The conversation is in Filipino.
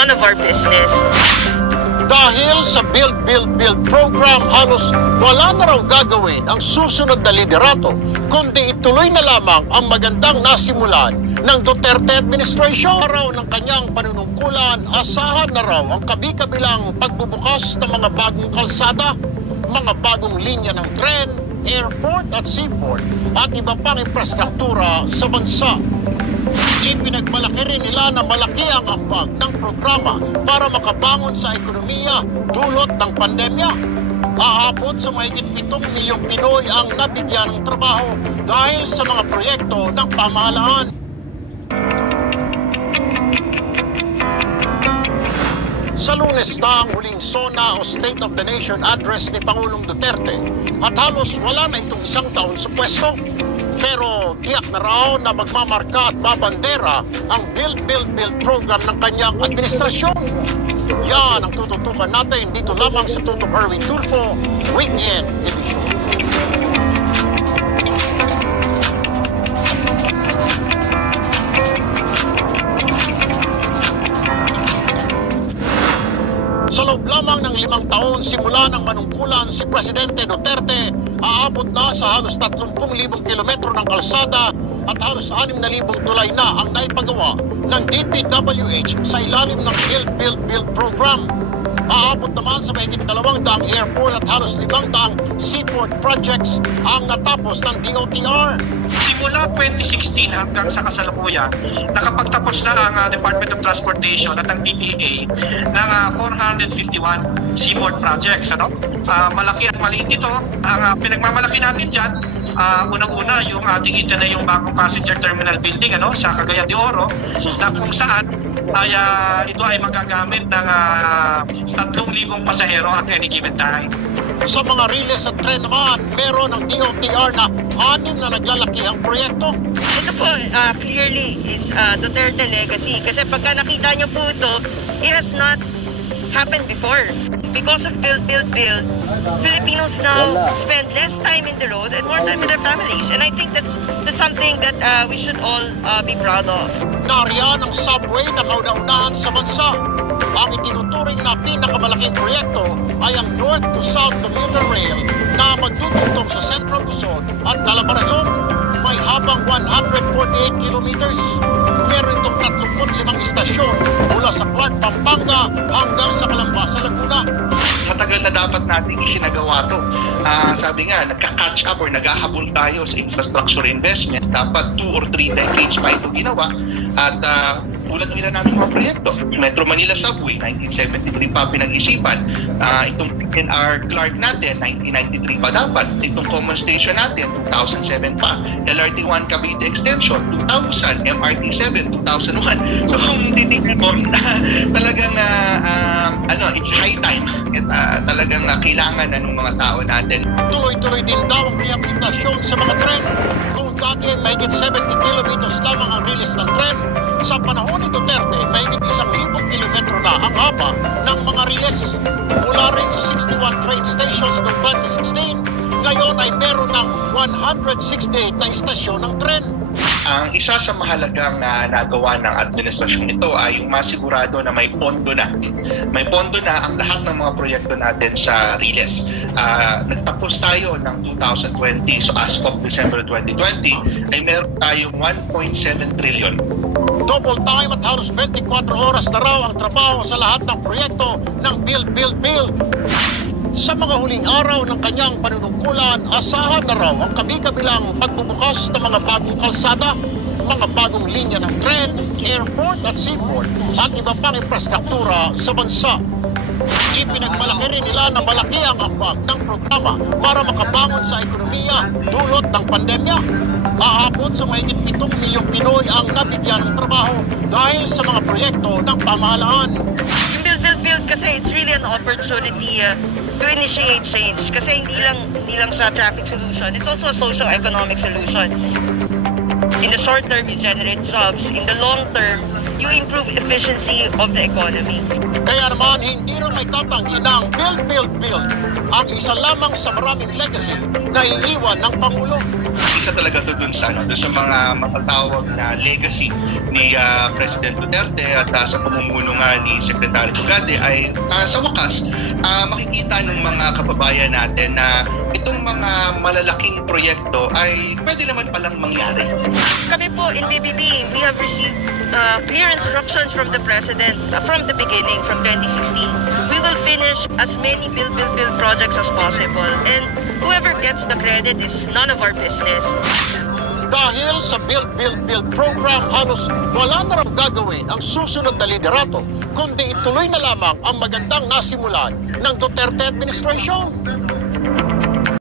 none of our business. Dahil sa Build, Build, Build program, halos wala na raw gagawin ang susunod na liderato, kundi ituloy na lamang ang magandang nasimulan ng Duterte administration. Araw ng kanyang panunungkulan, asahan na raw ang kabi-kabilang pagbubukas ng mga bagong kalsada, mga bagong linya ng tren, airport at seaport, at iba pang infrastruktura sa bansa. Ipinagmalaki rin nila na malaki ang ambag ng programa para makabangon sa ekonomiya dulot ng pandemya. Aabot sa mahigit 7 milyong Pinoy ang nabigyan ng trabaho dahil sa mga proyekto ng pamahalaan. Sa Lunes na ang huling SONA o State of the Nation address ni Pangulong Duterte at halos wala na itong isang taon sa pwesto. Pero tiyak na raw na magmamarka at babandera ang Build, Build, Build program ng kanyang administrasyon. Yan ang tututukan natin dito lamang sa Tutok Erwin Tulfo Weekend Edition. Sa loob lamang ng 5 taon simula ng manungkulan si Presidente Duterte, aabot na sa halos 30,000 kilometro ng kalsada at halos 6,000 tulay na ang naipagawa ng DPWH sa ilalim ng Build, Build, Build program. Aabot naman sa mahigit 200 airport at halos 500 seaport projects ang natapos ng DOTR. Simula 2016 hanggang sa kasalukuyan, nakapagtapos na ang Department of Transportation at ang DPA ng 451 seaport projects. Malaki at maliit ito. Ang pinagmamalaki natin dyan, unang-una yung ating yung bagong passenger terminal building sa Cagayan de Oro, na kung saan ay ito ay magagamit ng 3,000 pasahero at any given time. Sa mga riles at tren naman, meron ng DOTR na 6 na naglalakihang proyekto. Ito po clearly is Duterte legacy kasi pagka nakita niyo po ito, it has not happened before. Because of Build, Build, Build, Filipinos now spend less time in the road and more time with their families. And I think that's something that we should all be proud of. Nariyan ang subway na kauna-unahan sa bansa. Ang itinuturing na pinakamalaking proyekto ay ang North to South Commuter Rail na magtutugtog sa Central Luzon at Calabarzon. May habang 148 kilometers. Meron itong 35 istasyon mula sa Clark, Pampanga hanggang sa Calamba, sa Laguna. Matagal na dapat natin isinagawa to. Sabi nga, nagka-catch up or naghahabol tayo sa infrastructure investment. Dapat 2 or 3 decades pa ito ginawa. At tulad nila namin mga proyekto. Metro Manila Subway, 1973 pa pinag-isipan. Itong PNR Clark natin, 1993 pa dapat. Itong Common Station natin, 2007 pa. LRT1 Cavite Extension, 2000. MRT7, 2001. So kung titignan mo, talagang it's high time. Talagang kailangan ng mga tao natin. Tuloy-tuloy din daw ang rehabilitasyon sa mga tren. Kung dati mahigit 70 kilometers lamang ang release ng tren, sa panahon ni Duterte, mahigit 1,000 kilometro na ang haba ng mga riles. Mula rin sa 61 train stations noong 2016, ngayon ay meron ng 168 na istasyon ng tren. Ang isa sa mahalagang nagawa ng administrasyon nito ay yung masigurado na may pondo na. May pondo na ang lahat ng mga proyekto natin sa riles. Nagtapos tayo ng 2020, so as of December 2020, ay meron tayong 1.7 trillion. Double time at halos 24 oras na raw ang trabaho sa lahat ng proyekto ng Build, Build, Build. Sa mga huling araw ng kanyang panunungkulan, asahan na raw ang kabi-kabilang pagbubukas ng mga bagong kalsada, mga bagong linya ng tren, airport at seaport at iba pang infrastruktura sa bansa. Ipinagmalaki rin nila na malaki ang ambag ng programa para makabangon sa ekonomiya dulot ng pandemya. Aabot sa mahigit 7 milyong Pinoy ang nabigyan ng trabaho dahil sa mga proyekto ng pamahalaan. Build kasi it's really an opportunity to initiate change kasi hindi lang siya traffic solution, it's also a socio-economic solution. In the short term, you generate jobs. In the long term, you improve efficiency of the economy. Kaya naman, hindi rin may tatanggi ng build ang isa lamang sa maraming legacy na iiwan ng Pangulo. Isa talaga to dun sa mga matatawag na legacy ni President Duterte at sa pamumuno nga ni Secretary Tugade ay sa wakas makikita ng mga kababayan natin na itong mga malalaking proyekto ay pwede naman palang mangyari. Kami po in BBB, we have received clear instructions from the President from the beginning, from 2016. We will finish as many build projects as possible, and whoever gets the credit is none of our business. Dahil sa build program, halos wala na raw gagawin ang susunod na liderato, kundi ituloy na lamang ang magandang nasimulan ng Duterte administration.